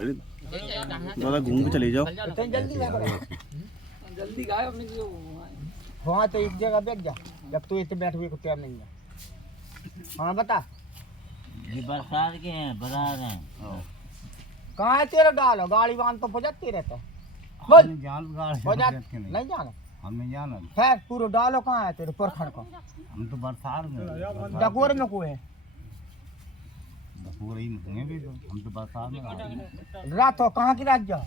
दादा घूम के चले जाओ। जल्दी गाय अपने जो हाँ तो एक जगह बैठ जा, जब तू इतने बैठ हुए को तैयार नहीं है। हाँ बता ये बरसात के हैं, बाजार हैं। कहाँ है तेरा डाल? गाड़ी बांध तो पहुँचती रहता बोल हमने जान गाड़ी पहुँचा बरसात के नहीं जाना हमने जाना है पूरा डालो कहाँ है तेरे परखड़ को? हम तो बरसात में डकोर में कोई है दपूर ही में भी तो हम तो बरसात में रात हो कहाँ की रात जाओ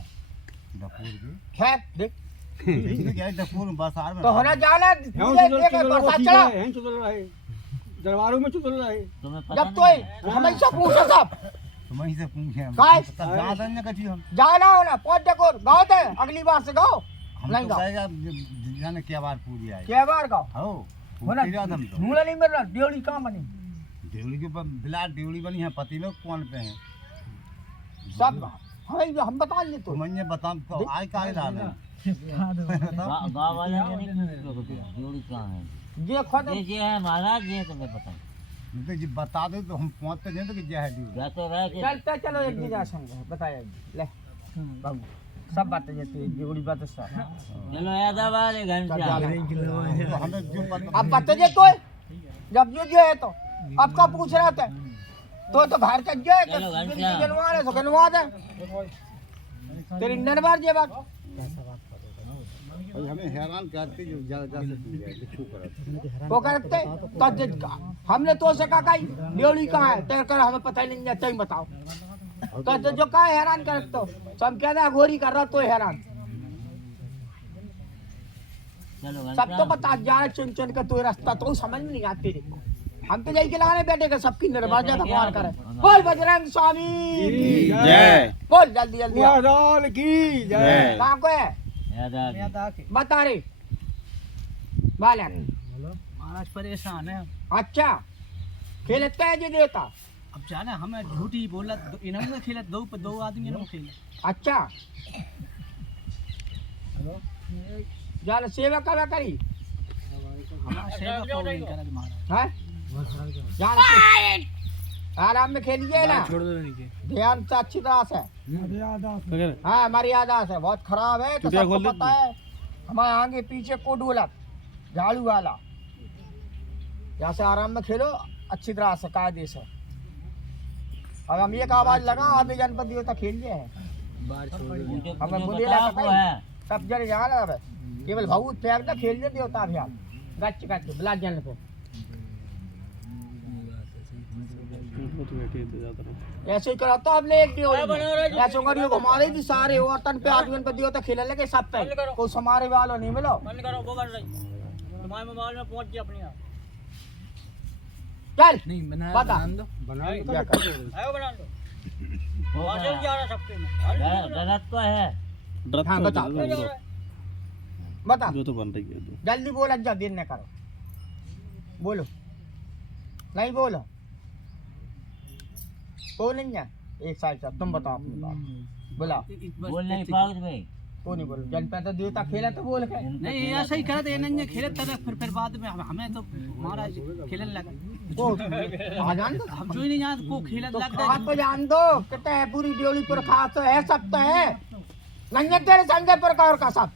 दपूर की खैर देख क्या दपूर में बरसात में तो होना जाना बरसात चला दरबारों में चुल रहा है। तुम्हें पता जब तो हमेशा पूछो सब तुम वहीं से पूछे हम काय? तब ज्यादा न कची हम जाना हो ना पहुँच डकोर गाओ थे अगली बार से गाओ हम नहीं तो गाओ कहेगा जाने क्या बार पूरी आई क्या बार गाओ हो होना पूरी रात हम तो ढूंढा नहीं मिल रहा ड्योली कहाँ बनी देवली के ऊपर बिलाट देवली बनी है पति लोग कौन पे हैं सब हमें हम बताएंगे तो तुम ये बता तो आए काहे डाल गाँव वाले ने नहीं पूछा जोड़ी कहाँ है। ये खुद ये है महाराज, ये तुम्हें पता तो जी बता दो तो हम पहुंचते नहीं तो कि जय है ड्यूटी क्या तो रहे कि चलते चलो एक जगह संग बताया ले बाबू सब बातें जैसे जोड़ी बात सब चलो याद आ रहे घंटा तो हमें जो पता अब बता जे तो जब जो है तो अब का पूछ रहा था तो घर का जो है चलो घंटा गनवा रहे तो गनवा दे तेरी नरबार जे बात हमें हैरान करते जो ज्यादा से लिखू करत वो करते तो जिद का हमने तो से कहा कहीं ड्योली कहाँ है तेरे कर हमें पता ही नहीं है तुम बताओ तो जो कहा हैरान कर तो सब क्या था घोरी कर रहा तो हैरान चलो सब तो बता जा चुन चुन का तो रास्ता तो समझ में नहीं आती रे हम तो जाके लाने बैठे का सबकी निर्वाजा भगवान करे बोल बजरंग स्वामी जय। बोल जल्दी जल्दी आओ। महाराज की जय। कहाँ को है याद आ गई। बता रे बालक महाराज परेशान है। अच्छा खेलते है जो देवता अब जाने हमें झूठी बोला इन्होंने खेला दो आदमी ने खेला। अच्छा जाल सेवा करा करी हमारा सेवा को नहीं करा महाराज। है जान से आराम में खेलिए ना छोड़ दो नहीं के ध्यान से अच्छी तरह से हाँ मर्यादा से बहुत खराब है तो सबको पता है हमारे आगे पीछे को ढोलक झाड़ू वाला यहाँ से आराम में खेलो अच्छी तरह से कायदे से अब हम एक आवाज लगा आधे जनपद देवता खेलिए हैं हमें बुलेला सब जन यहाँ अब केवल भगवत फेंक दे खेलने देवता अभियान गच्छ गच्छ बिला जन को ऐसे ही कराता अब ले एक ऐसे करियो हमारे भी सारे और तन पे आदमी पे दियो तो खेलने लगे सब पे कोई हमारे वालों नहीं मिलो बंद करो वो कर रही तुम्हारे मोबाइल में पहुंच गया अपने आप चल नहीं बनाया बता बना दो क्या कर आयो बना दो हो वाजल गया। जा रहा सबके में गलत तो है। हाँ बता बता जो तो बन रही है जल्दी बोल अच्छा देर न करो बोलो नहीं बोलो को नहीं है एक साइड से तुम बताओ अपनी बात बोला बोल नहीं पाओगे भाई। को नहीं बोलो जन पे तो देवता खेला तो बोल के नहीं ऐसा ही करे थे नहीं खेले तब फिर बाद में हमें तो महाराज खेलने लगा को आ जान दो हम जो ही नहीं जानते को खेलने तो लग खा तो जान दो कितने है पूरी ड्योली पर खास तो है सब तो है नहीं है तेरे संजय प्रकार का सब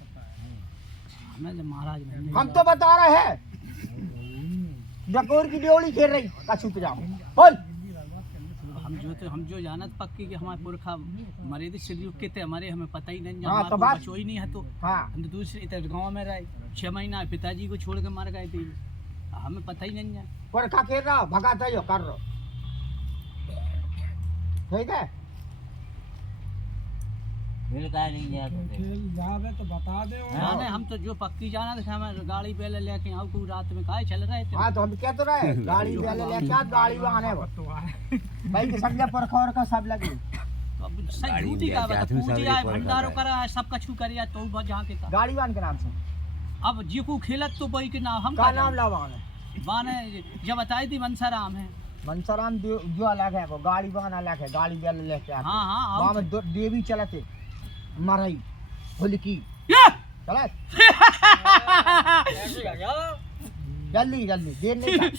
हमें जो महाराज ने हम तो बता रहे हैं डकोर की ड्योली खेल रही कछु तो जाओ बोल हम जो जानत पक्की कि हमारे पुरखा मरे थे सिद्धू के थे हमारे हमें पता ही नहीं हाँ, तो हमारा बात- बचो ही नहीं है तो हाँ हम तो दूसरे इधर गांव में रहे 6 महीना पिताजी को छोड़ के मर गए थे हमें पता ही नहीं है। पुरखा खेल रहा भगा था जो कर रहा ठीक है खेल का नहीं जाते। तो बता दे जाने हम तो जो पक्की जाना था हमें गाड़ी पे लेके आओ को रात में काहे चल रहे थे। हाँ तो हम क्या तो रहे गाड़ी वाले ले क्या गाड़ी आने वो भाई के संजय पुरखा का सब लगे तो अब सही झूठी का बता पूजी आए भंडारो करा है सब कछु करिया तो बस जहां के था गाड़ी वान के नाम से अब जी को खेलत तो बई के नाम हम का नाम लावान है बाने जब बताई थी मनसाराम है। मनसराम जो अलग है वो गाड़ी वान अलग है गाड़ी वाले लेके आते हाँ हाँ वहाँ आओ में देवी चलते मरई हुलकी या! चले जल्दी जल्दी देर नहीं कर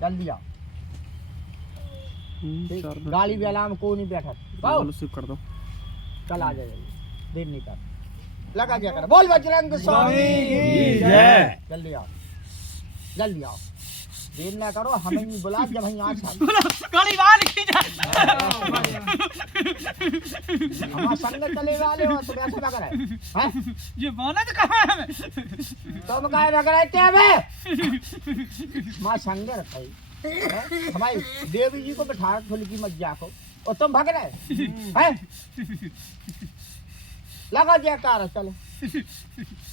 जल्दी आओ गाड़ी वाला में कोई नहीं बैठा बोलो स्विप कर दो। कल आ जाएगा, देर नहीं कर, लगा दिया कर। बोल बजरंग स्वामी की जय। जल्दी आओ, जल्दी आओ, देर ना करो, हमें नहीं बुला जब हम यहाँ से गाड़ी वाली की जाए। हमारे संग चले वाले हो तो कैसे लग रहा है? हैं? ये बोला तो कहाँ है हमें? तुम काय लग रहे थे हमें? माँ संग रखाई हमारी देवी जी को बिठा खुल की मज्जा को, और तुम भग रहे हैं? लगा जयकारा, चलो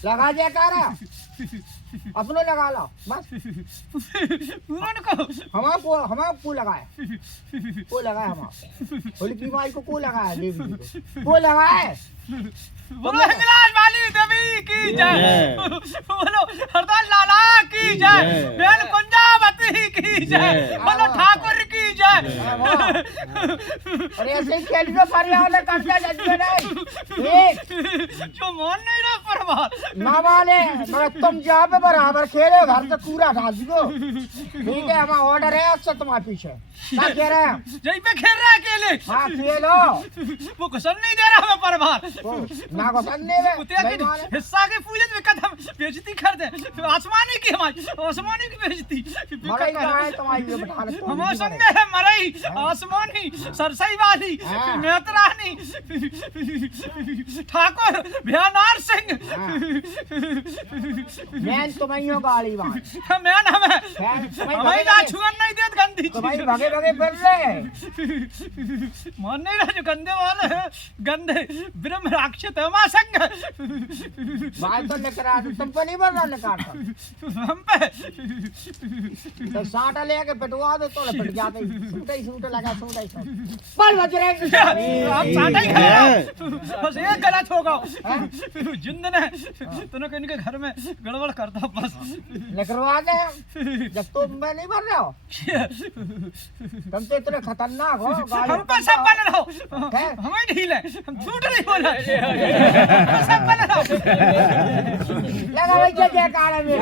लगा जयकारा, अपनो लगा लो बस। हमारे को लगाए, को लगाए हमारे हुलकी माई को लगाया, देवी जी को लगाए। बोलो हिंगलाज वाली देवी की जय, बोलो हरदौल लाला की जय, बेल कुंजावती की जय, बोलो ठाकुर की जय। अरे ऐसे खेलियो पर्यावरण करते जज्बे नहीं, ठीक जो मान नहीं रहा परवार ना माने, मगर तुम जहाँ पे बराबर खेले घर से पूरा ढाल दियो, ठीक है? हमारा ऑर्डर है अच्छा तुम्हारे पीछे, क्या कह रहे हैं? जहीं पे खेल रहा है अकेले, हाँ खेलो, वो कुशन नहीं दे रहा हमें परवार, ना को संने में हिस्सा के पूजन में कदम बेइज्जती कर दे, आसमानी की हमारी आसमानी की बेइज्जती। मरई कहाँ है तुम्हारी? ये बता ले। हमारे संग है मरई, आसमानी, सरसई वाली, नेत्रानी, ठाकुर भयानार सिंह, मैं तुम्हें गाड़ी वहाँ मैन हमें हमें ना छुअन नहीं देत गंदी तुम्हारी भगे भगे फिर रहे मान नहीं रहा जो गंदे वाले हैं, गंदे ब्रह्म राक्षस है हमारा संग। भाई तो निकरा तुम पे नहीं बन रहा निकाल हम पे तो साटा लेके पिटवा दो तो पिट जाते, सूट लगा सूट पर बजरंग आप साटा ही खा बस एक गलत होगा जिंद ने तूने कहीं के घर में गड़बड़ करता बस निकलवा दे। जब तुम मैं नहीं बन रहे हो, तुम तो इतने खतरनाक हो, हम पे सब बन रहो, हमें ढील है, हम झूठ नहीं बोला, सब बन रहो। लगा भाई जयकारा में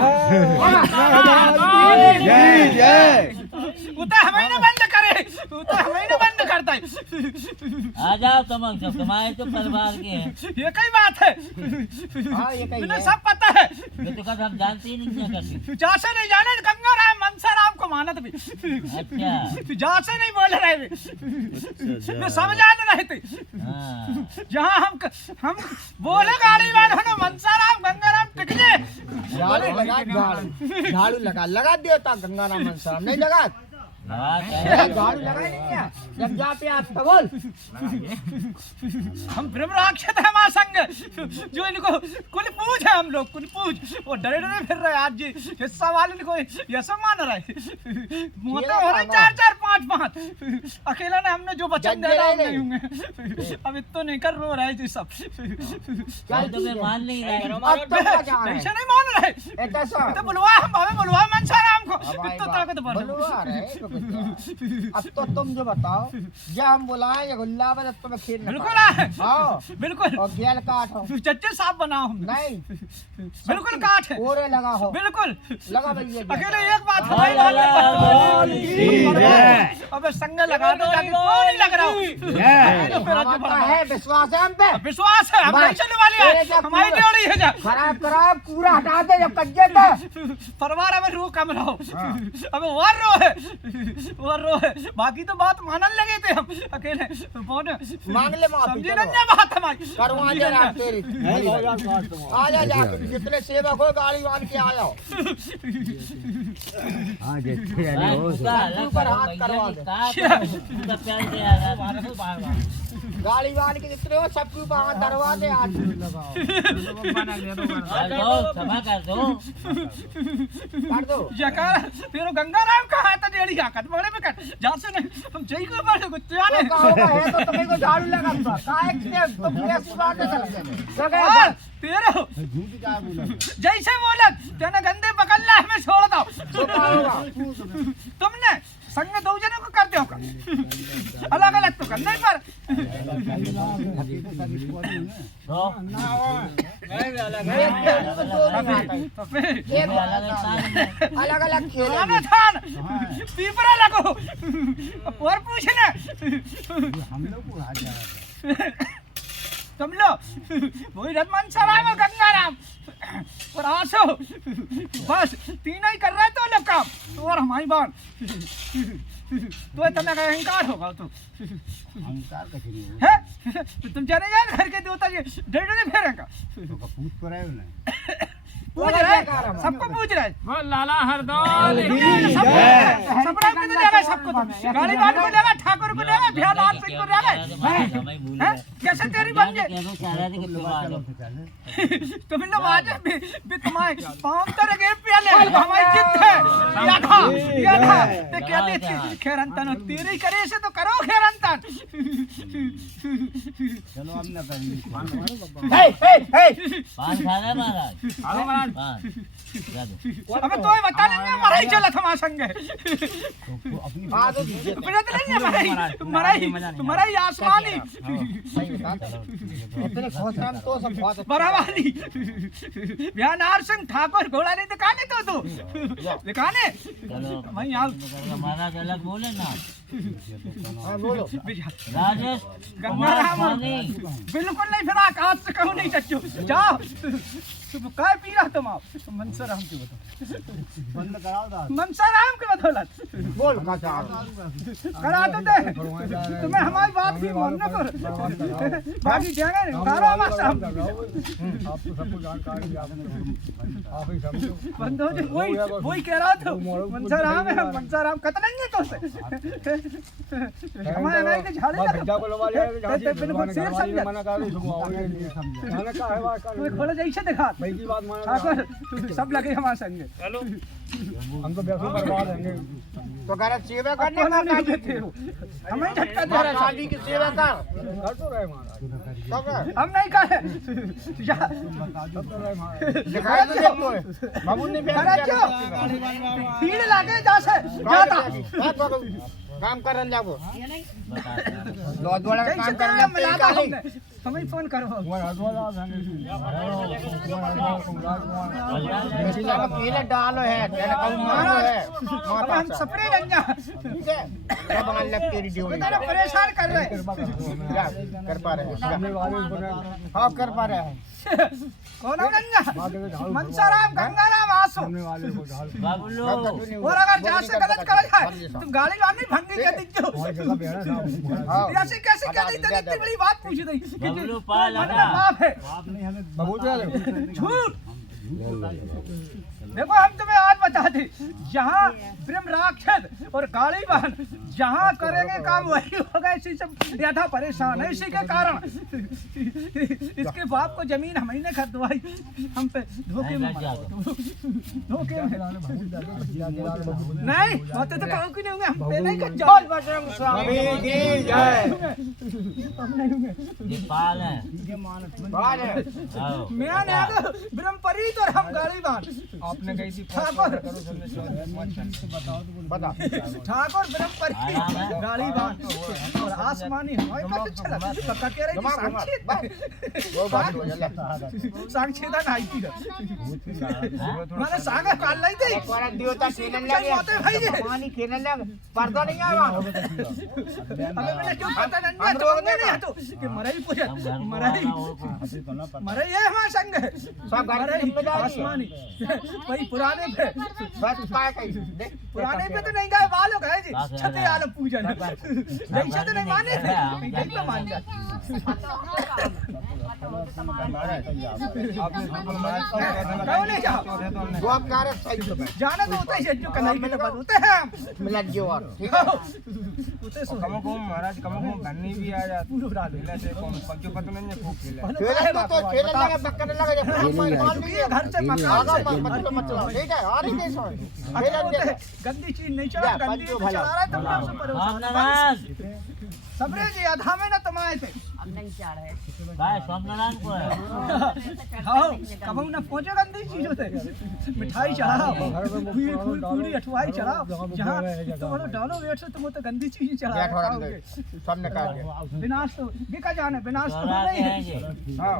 जय। उता हमें ना बंद करे, उता हमें ना बंद करता है। आ जाओ तुम सब, तुम्हारे तो परिवार के हैं। ये कई बात है, हाँ ये कहीं मुझे सब पता है। ये तो कद हम जानते ही नहीं क्या करते। जहाँ से नहीं जाने गंगा राम मनसा राम को मानत भी, अच्छा जहाँ से नहीं बोल रहे भी, मैं समझा रहे थे। हाँ जहाँ हम बोले गाड़ी वाले ना मनसा राम गंगा राम टिक जाए, झाड़ू लगा देता गंगा राम मनसा नहीं लगा, झाड़ू लगा नहीं है जब जाते आप तो बोल। हम ब्रह्म राक्षस है हमारा संग, जो इनको कुल पूछ है, हम लोग कुल पूछ, वो डरे डरे फिर रहे आज जी हिस्सा वाले इनको ये सब मान रहे, मोटे हो रहे 4-4 5-5, अकेला ने हमने जो वचन दे रहा नहीं होंगे, अब इतना नहीं कर रो रहे जी सब, तो मैं मान नहीं रहा। ऐसा नहीं मान रहे, तो बुलवा हम हमें बुलवा मनसा राम को, इतना ताकत बढ़ अब तो तुम जो बताओ, जब हम बुलाए ये गुल्ला बजा तुम्हें खेल बिल्कुल है, आओ बिल्कुल, और गेल काट हो चच्चे साफ बनाओ हम, नहीं बिल्कुल काट है, ओरे लगा हो, बिल्कुल लगा भैया अकेले एक बात अबे संग लगा दो जाके क्यों नहीं लग रहा हूँ, है विश्वास है हम पे, विश्वास है हम नहीं चलने वाले हैं, हमारी ड्योढ़ी है जा खराब खराब पूरा हटा दे जब कज्जे तो परवार अब रो कम रहो, अबे और रो है, बाकी तो बात मानने लगे थे हम अकेले, मांग ले माफी, समझी नहीं बात हमारी, करवा जा तेरी आ जा जाके जितने सेवक हो गाड़ी वान के आ जाओ, ऊपर हाथ करवा दे, गाड़ी वान के जितने हो सबके ऊपर हाथ करवा दे, आज कर दो जयकार तेरो गंगा राम का हाथ टेढ़ी आकत बड़े पे कट जहां से नहीं हम जई को बाटे को जाने तो कहोगा है तो तुम्हें को झाड़ू लगा दूंगा काहे के तुम कैसी बात है लगे तेरो जैसे बोला तेने गंदे पकड़ ला हमें छोड़ दो तो कहोगा तुमने संग में 2 जनों को कर दो का अलग अलग तो करना ही पर तो फिर अलग अलग खेल पुराना थान पीपरा लगो और पूछना हम लोग को आ जा तुम लो वही रतमन सराम और गंगाराम और आसो बस तीनों ही कर रहे तो लोग काम तो और हमारी बात तो तुम्हें का अहंकार होगा तो अहंकार कहीं नहीं है तो तुम चले जाए घर के देवता जी डेढ़ नहीं फेरेगा होगा पूछ पर आए ना पूछ रहे सबको पूछ रहे वो लाला हरदौल सब राम को लेगा सबको गाड़ी वाले को लेगा ठाकुर को लेगा बिहार लाल सिंह को लेगा कैसे तेरी बन गई तुम लोग आज भी तुम्हारे पांव तरह के प्याले हमारी जिद है या था ते क्या देती खैरंतन तेरी करे से तो करो खैरंतन चलो हम ना करेंगे पान खाना महाराज हेलो महाराज अबे तो बता लेंगे हमारा ही चला था वहां संग अपनी हाँ तो दीजिए फिर तो नहीं तुम्हारा ही आसमानी अपने खोसराम तो सब बहुत बरावाली बिहार नार सिंह ठाकुर घोड़ा नहीं दिखाने तो तू दिखाने चलो मैं यहाँ महाराज अलग बोले ना हाँ बोलो राजेश गंगाराम बिल्कुल नहीं फिर आकाश से कहूँ नहीं चच्चू जाओ तुम काय पी रहा तुम आप मनसाराम की बताओ बंद कराओ दा मनसाराम की बताओ बोल का करा तो दे तुम्हें हमारी बात की मानना कर बाकी जगह नहीं तारा मत हम आपको सबको जानकारी है आप ही समझो बंद हो जाए वही कह रहा था मनसाराम है मनसाराम कतलेंगे तो से हमारे हमारे के झाड़े भेजा को लवा ले बिल्कुल शेर समझ मना कर दो मैंने कहा है बात तुम्हें खोले जैसे दिखा भाई की बात माना ठाकुर सब लगे हमारे संग चलो हम तो व्यवसाय बर्बाद होंगे तो गलत सेवा करने अपना का नहीं देते हो हमें झटका दे रहा है काली की सेवा कर कर तो रहे महाराज सब हम नहीं कहे कर तो रहे महाराज दिखाया तो देखो बाबू ने भी अरे क्यों भीड़ लागे जैसे जाता काम करन जाबो बताते दो द्वारा काम कैसे करन काम मिलाता हमने तुम्हें फोन करो मिथिला में पहले डालो है तेरे कौन मारो है अब हम सपरे रंजा ठीक है सब अलग तेरी ड्यूटी तेरा परेशान कर रहे कर पा रहे हैं हाँ कर पा रहे हैं कौन है रंजा मनसाराम गंगाराम आसो बाबू लोग और अगर जहाँ से गलत कर जाए तुम गाड़ी लानी भंगी कर दीजिए ऐसे कैसे क्या दी इतनी बड़ी बात पूछ दी बाबू लोग पाल लगा बाप है झूठ देखो हम तुम्हें आज बता दे जहाँ ब्रह्म राक्षस और गाड़ी वाहन जहाँ करेंगे काम वही होगा इसी से ज्यादा परेशान है इसी के कारण इसके बाप को जमीन हम ही ने खरीदवाई हम पे धोखे में धोखे में नहीं होते तो कहूँ कि नहीं होंगे हम पे नहीं कर जाओ बजरंग स्वामी की जय ये पाल है आओ मैं ने ब्रह्म परीत और हम गाड़ी वाहन आपने कही थी ठाकुर बता ठाकुर ब्रह्मपरी गाड़ी बात और आसमानी हवाई पास चला तो कह रही वो बात हो जाला साक्षी दा नहीं थी मैंने सागा काल लाई थी पर देवता खेलने लगे भाई जी पानी खेलने लगे पर्दा नहीं आवा अबे मैंने क्यों पता नहीं तो नहीं है तो कि मरई पूजा मरई है हमारा संग सब गाड़ी में आसमानी भाई पुराने पे बस काय कही देख पुराने पे तो नहीं गए वालों गए जी छते आलम पूजन जैसे तो नहीं माने थे नहीं तो मान जा कौन है जा वो आप कार्य सही तो जाना तो होता है जो कलाई में बात होते हैं मिला जो और ठीक है होते सो कमो को महाराज कमो को गन्नी भी आ जाती पूरा डाल पहले से कौन पक्के पता नहीं है खूब खेला खेलने तो खेलने लगे पकड़ने लगे जब मार लिए घर से मकान से मत चलाओ ठीक है आ रही कैसे खेलने गंदी चीज नहीं चला गंदी चीज चला रहा है तुम लोग से राम नाराज सबरे जी आधा में ना तमाए थे काय स्वामीनारायण को है हाँ कब ना पहुंचे गंदी चीजों से मिठाई चढ़ाओ पूरी अठवाई चढ़ाओ जहाँ तो बोलो डालो वेट से तुम तो गंदी चीज चढ़ाओ सबने कहा दिया। विनाश तो बिका जाने विनाश तो हो नहीं है हाँ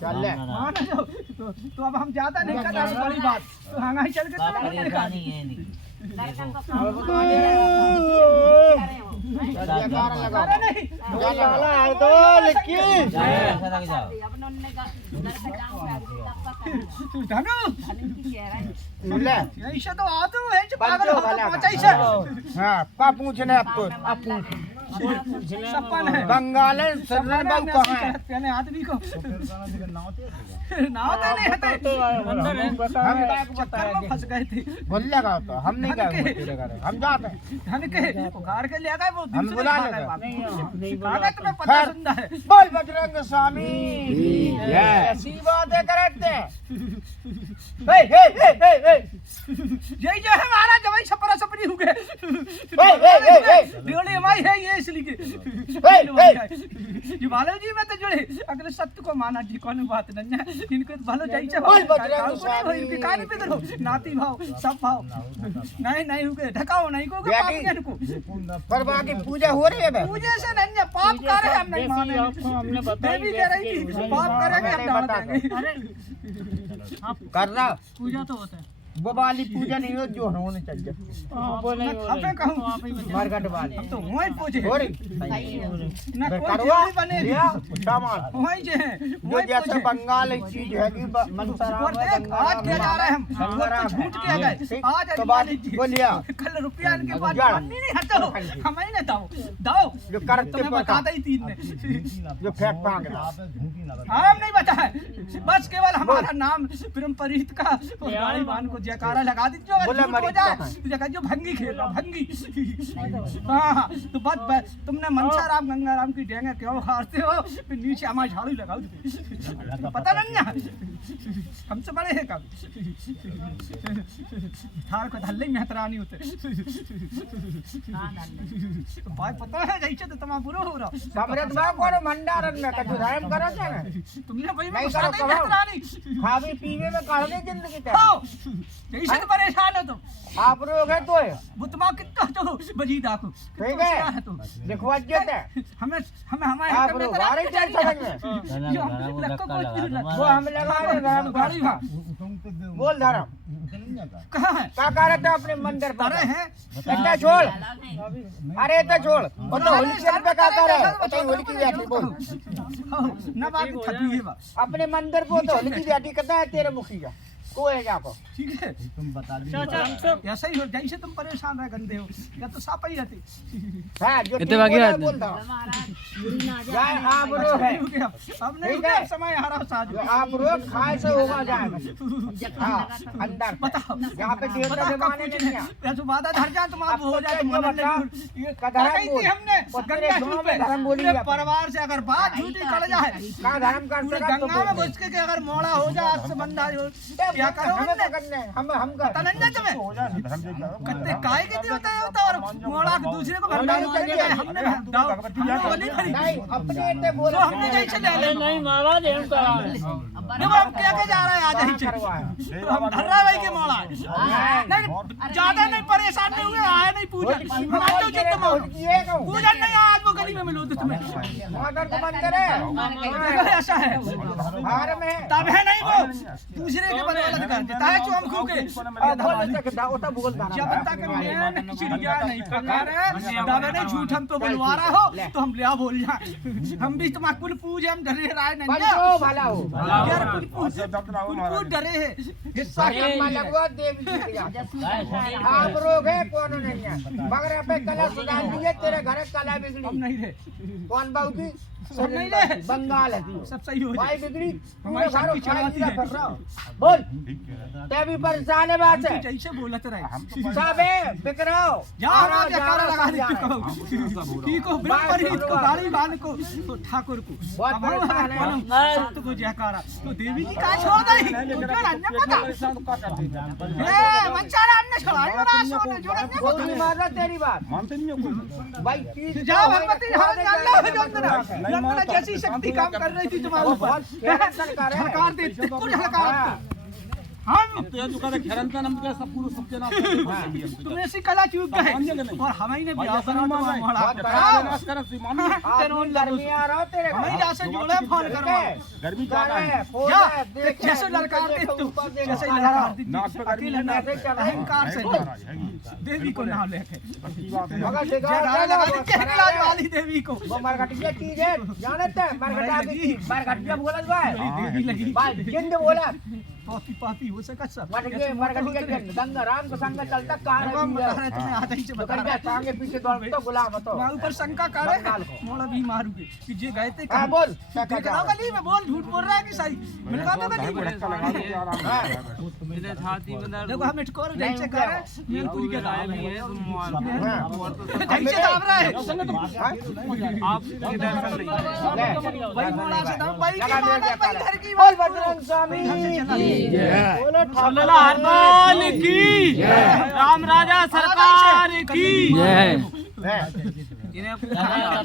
चल ले हाँ ना जो तो अब हम ज्यादा नहीं कर रहे बड़ी बात तो हाँ ही चल के तो परेशानी है नहीं अरे नहीं तो लिखी ऐसा लग जाओ धनु ले ऐसे तो आ तू है पागल हो तो पहुंचा ही हाँ पा पूछने आपको आप पूछ सपन है बंगाल सरदार बाबू कहाँ है पहले आदमी को नाव नाव तो नहीं हते हम चक्कर में फंस गए थे बोल लगा तो हम नहीं गए तेरे घर हम जाते हैं धन के पुकार के ले गए वो हम बुला लेंगे कागज तुम्हें पता सुनना है बोल बजरंग स्वामी ऐसी बातें करते हैं हे हे हे हे हे यही जो है महाराज जब छपरा छपरी हो गए ड्योली माई है ये इसलिए ये बालो जी में तो जुड़े अगले सत्य को माना जी कौन बात नहीं है इनको भलो जाइए भाव इनके कान पे दो नाती भाव सब भाव नहीं हो गए ढकाओ नहीं को पाप को पर बाकी पूजा हो रही है पूजा से नहीं पाप कर रहे हम नहीं माने हमने बताया भी कह रही थी पाप करेंगे हम डाल देंगे अरे कर रहा पूजा तो होता है वो वाली पूजा नहीं हो जो होने चाहिए वो नहीं अबे कहूं मरगट वाली हम तो वहीं पूजे हो रही ना फिर कोई करवा जोड़ी बने लिया सामान वहीं जे है जो जैसे बंगाल एक चीज है कि मनसरा और देख आज क्या जा रहे हम तो झूठ के गए आज तो बात बोलिया कल रुपया इनके पास मनी नहीं हटो हमें नहीं दो जो करते तुम्हें बता दी तीन ने जो फेंक फांक हम नहीं बता है बस केवल हमारा नाम परमपरीत का गाड़ी बान को जयकारा लगा दी जो हो जाए जगह जो भंगी खेल रहा भंगी हाँ तो बस तुमने मनसा राम गंगा राम की डेंगे क्यों हारते हो फिर नीचे हमारा झाड़ू लगाओ पता नहीं ना हमसे बड़े हैं कब थार को धल्ले में हतरानी होते भाई पता है जैसे तो तुम्हारा बुरा हो रहा समृद्ध बा कौन भंडारन में कछु धर्म करो क्या तुमने भाई नहीं करो करो खावे पीवे में काढ़ दे जिंदगी ते जैसे तो परेशान हो तुम आप लोग है तो बुतमा कितना तो बजीदा को ठीक है देखो अज्जत है हमें हमारे आप लोग वारे चल समझ में वो हम लगा रहे धर्म गाड़ी भा बोल धर्म कहाँ है क्या कर रहे थे अपने मंदिर पर अरे हैं इतना छोड़ अरे इतना छोड़ वो तो होली के पे क्या कर रहा है पता होली की बैठी बोल ना बात थकी है बा अपने मंदिर को तो होली की बैठी करता है तेरे मुखिया को है जाको ठीक है तुम बता दी ऐसा ही हो जैसे तुम परेशान रह गंदे हो या तो साफ ही रहती हां जो इतने बाकी है बोलता जाए आप लोग है अब नहीं है समय हरा साथ आप लोग खाए से होगा जाएगा हां अंदर बताओ यहां पे देवता देवाने नहीं है या तो वादा धर जा तुम आप हो जाए ये बता ये धर्म बोल हमने तेरे गांव में धर्म बोली परिवार से अगर बात झूठी कर जाए का धर्म कर पूरे गंगा में घुस के अगर मोड़ा हो जाए आज से बंदा हो क्या करोगे हम पता नहीं ना तुम्हें कत्ते काय के दियो होता और मोड़ा दूसरे को भंडार करके हमने दाओ हमने बोली खरी नहीं अपने इतने बोलो हमने जैसे ले ले नहीं महाराज हम करा जब हम क्या के जा रहे हैं आज ही तो हम धर रहे भाई के मोड़ा नहीं ज्यादा नहीं परेशान नहीं हुए आए नहीं पूजा हमारा तो जित में पूजा नहीं आज वो गली में मिलो तो तुम्हें मगर को बंद करे ऐसा है हार में तब है नहीं वो दूसरे के बने वाला कर देता है जो हम खू के जब तक मैं चिड़िया नहीं पकार है दादा ने झूठ हम तो बुलवा रहा हो तो हम लिया बोल जाए हम भी तुम्हारा कुल पूज हम डरे राय नहीं हो भला हो यार कुल पूज डरे है हिस्सा लगवा देवी आप रोग है कौन नहीं है मगर पे कला सुधार दिए तेरे घर कला बिगड़ी नहीं रहे कौन बाबू की सब नहीं रे बंगाल है ती। सब सही हो भाई जाए बिगड़ी हमारी शक्ति चलाती है। फिर रहा हो। बोल ते भी परेशान है बात तू है जैसे बोलत रहे सब है बिक रहा हो जा राज कारा लगा दे को ठीक हो ब्रह्मरीत को गाड़ी बांध को तो ठाकुर को बहुत परेशान है। संत को जयकारा तो देवी जी का छोड़ गई तुझे अन्य पता ए मंचारा अन्य छोड़ा ना सोने जोड़ने को कोई नहीं मार रहा तेरी बात मानते नहीं हो कोई भाई चीज जा भगवती हम अल्लाह है जंदरा जैसी शक्ति काम कर रही थी तुम्हारे ऊपर झलकार दे को झलकार हम तो ये दुकान खेरंता नाम का सब पूरा सबके नाम तुम ऐसी कला चूक गए और हमें ने बियाह करा तो हमारा कर सीमान तेरे गर्मी आ रहा तेरे हमें जा से जोड़े फोन करवा गर्मी ज्यादा है जा जैसे ललकार दे तू जैसे ललकार दी नाक पे गर्मी अकेले ना अहंकार से देवी को नाम लेके मगर जयकारा लगा दे केरला वाली देवी को वो मरघटिया चीज है जानते हैं मरघटा की मरघटिया बोला भाई देवी लगी भाई जिंद बोला पापी पापी हो सका सब मरघटिया जिंद गंगा राम का संग चलता कहां है तुम्हें आधा ही से तो बता कर क्या आगे पीछे दौड़ तो गुलाम तो मैं ऊपर शंका करे मोड़ा भी मारूंगे कि जे गए थे हां बोल देख रहा गली में बोल झूठ बोल रहा है कि सही मिलवा तो गली में लगा दो आराम मेरे छाती में दर्द देखो हम इटकोर जैसे कर मेलपुरी के गाय भी है तुम जैसे दाब रहा है आप दर्शन नहीं भाई मोड़ा से दाम भाई की माने भाई घर की बोल बजरंग स्वामी बोलो सल्लल्लाहु हरपाल की राम राजा सरकार की है इन्हें